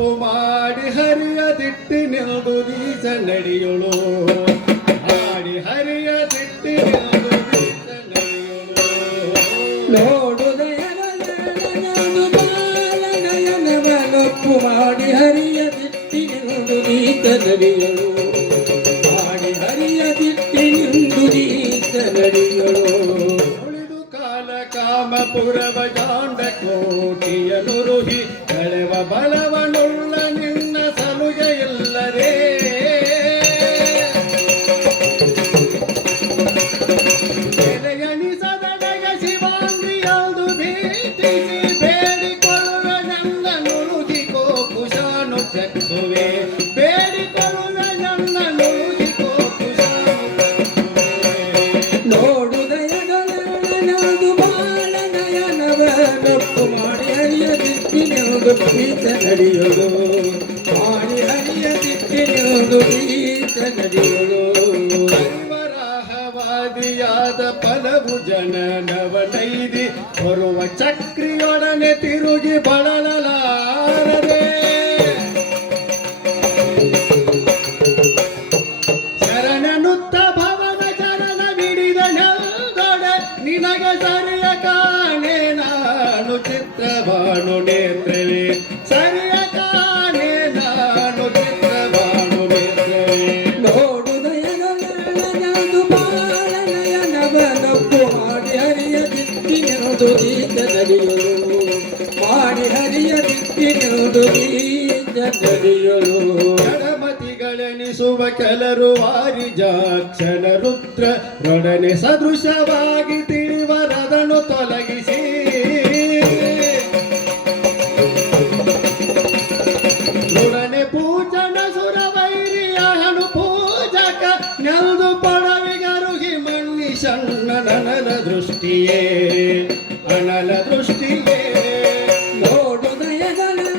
ತಪ್ಪು ಮಾಡಿ ಹರಿಯದಿಟ್ಟಿನೆಂದು ದೀಸ ನಡೆಯುಳು ಮಾಡಿ ಹರಿಯದಿಟ್ಟಿನೆಂದು ದೀಸ ನಡೆಯುಳು ನೋಡುದಯನದು ಬಾಲನಯನವನೊಪ್ಪು ಮಾಡಿ ಹರಿಯದಿಟ್ಟಿನೆಂದು ದೀಸ ನಡೆಯುಳು ಮಾಡಿ ಹರಿಯದಿಟ್ಟಿನೆಂದು ದೀಸ ನಡೆಯುಳು ಉಳಿದು ಕಾಲ ಕಾಮಪುರವ ಜಾಂಡ ಕೋಟಿಯನು ರುಹಿ ಕಳೆವ ಬಲವನುಳ್ಳ ನಿನ್ನ ಸಲುಗೆ ಇಲ್ಲರೇ ಎದೆಯಣಿಸದಡಗ ಶಿವಾಂದ್ರಿಯಲ್ದು ಭೀತಿಸಿ ಬೇಡಿಕೊಳ್ಳುವ ನನ್ನ ನುಳುಗಿಕೋ ಕುಶಾನು ಚಕ್ಷುವೆ ಬೇಡಿಕೊಳ್ಳುವ ನನ್ನ ನುಳುಗಿಕೋ ಕುಶಾನು ನೋಡುದಯನದು ಬಾಲನಯನವನೊಪ್ಪು ಮಾಡಿ ಹರಿಯದಿಟ್ಟಿನೆಂದು ದೀಸ ನಡೆಯುಳು ಮಾಡಿ ಹರಿಯದಿಟ್ಟಿನೆಂದು ದೀಸ ನಡೆಯುಳು ವರಾಹವಾದಿಯಾದ ಫಲವು ಜನನವನೈದಿ ಬರುವ ಚಕ್ರಿಯೊಡನೆ ತಿರುಗಿ ಬಳಲಲಾರದೆ ಶರಣನುತ್ತ ಭವನ ಚರಣ ಬಿಡಿದ ನೆಲ್ದೊಡೆ ನಿನಗೆ ಸರಿಯ ಕಾಣೆ ನಾನು ಚಿತ್ರಭಾನು ನೇತ್ರವೇ ಸರಿಯ ಕಾಣೆ ನಾನು ಚಿತ್ರಭಾನು ನೇತ್ರವೇ ನೋಡುದಯನದು ಬಾಲನಯನವನೊಪ್ಪು ಮಾಡಿ ಹರಿಯದಿಟ್ಟಿನೆಂದು ದೀಸ ನಡೆಯುಳು ಮಾಡಿ ಹರಿಯದಿಟ್ಟಿನೆಂದು ದೀಸ ನಡೆಯುಳು ಗಣಮತಿಗಳೆನಿಸುವ ಕೆಲರು ವಾರಿಜಾಕ್ಷಣ ರುದ್ರ ರೊಡನೆ ಸದೃಶವಾಗಿ ತಿಳಿವರದನು ತೊಲಗಿಸಿ ರುಡನೆ ಪೂಜನ ಸುರವೈರಿಯನು ಪೂಜಕ ನೆಲ್ದು ಪೊಡವಿಗರುಗಿ ಮಣ್ಣಿಸಣ್ಣ ನನಲ ದೃಷ್ಟಿಯೇ ಅನಲ ದೃಷ್ಟಿಯೇ ನೋಡುದಯನದು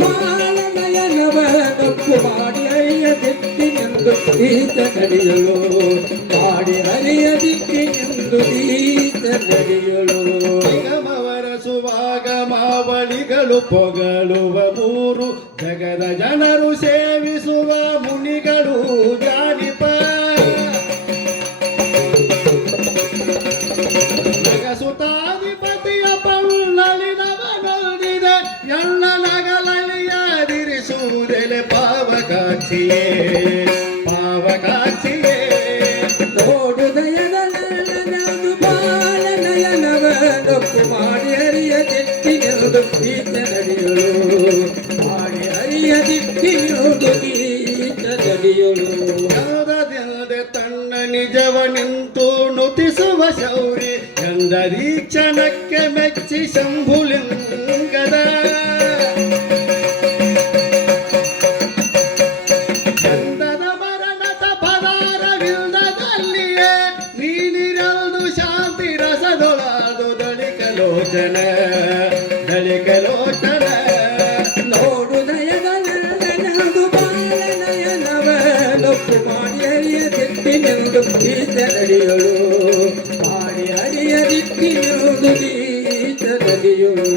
ಬಾಲನಯನವನೊಪ್ಪು ಮಾಡಿ ಹರಿಯದಿಟ್ಟಿನೆಂದು ದೀಸ ನಡೆಯುಳು ಮಾಡಿ ಹರಿಯದಿಟ್ಟಿನೆಂದು ದೀಸ ನಡೆಯುಳು ನಿಗಮವರಸುವಾಗ ಮಾವಳಿಗಳು ಪೊಗಳುವ ಮೂರು ಜಗದ ಜನರು ಸೇವಿಸುವ ಮುನಿಗಳು ಜಾನಿಪ ಜಗಸುತಾಧಿಪತಿಯ ಪನ್ನಲಿನವನೊಂದಿದೆ ಎಣ್ಣ ನಗಲಲಿಯಾದಿರಿಸುವುದೆಲೆ ಪಾವಕಾಕ್ಷಿಯೇ ಪಾವಕಾಕ್ಷಿಯೇ ನೋಡುದಯನದು ಬಾಲನಯನವನೊಪ್ಪು ಮಾಡಿ ಹರಿಯದಿಟ್ಟಿನೆಂದು ದೀಸ ನಡೆಯುಳು ಮಾಡಿ ಹರಿಯದಿಟ್ಟಿನೆಂದು ದೀಸ ನಡೆಯುಳು ಯಾದದೆ ತನ್ನ ನಿಜವ ನಿಂತು ನುತಿಸುವ ಶೌರಿ ಎಂದರೀಕ್ಷಣಕ್ಕೆ ಮೆಚ್ಚಿ ಶಂಭುಲಿಂಗದ ಚಂದದ ಮರಣದ ಪದಾರವಿಲ್ಲದಲ್ಲಿಯೇ ನೀನಿರಲ್ದು ಶಾಂತಿ ರಸದೊಳದು ದಳಿಕಲೋಚನ ದಳಿಕಲೋಚನ ನೋಡುದಯನದು ಬಾಲನಯನವನೊಪ್ಪು ಮಾಡಿ ಹರಿಯದಿಟ್ಟಿನೆಂದು ದೀಸ ನಡೆಯುಳು ಮಾಡಿ ಹರಿಯದಿಟ್ಟಿನೆಂದು ದೀಸ ನಡೆಯುಳು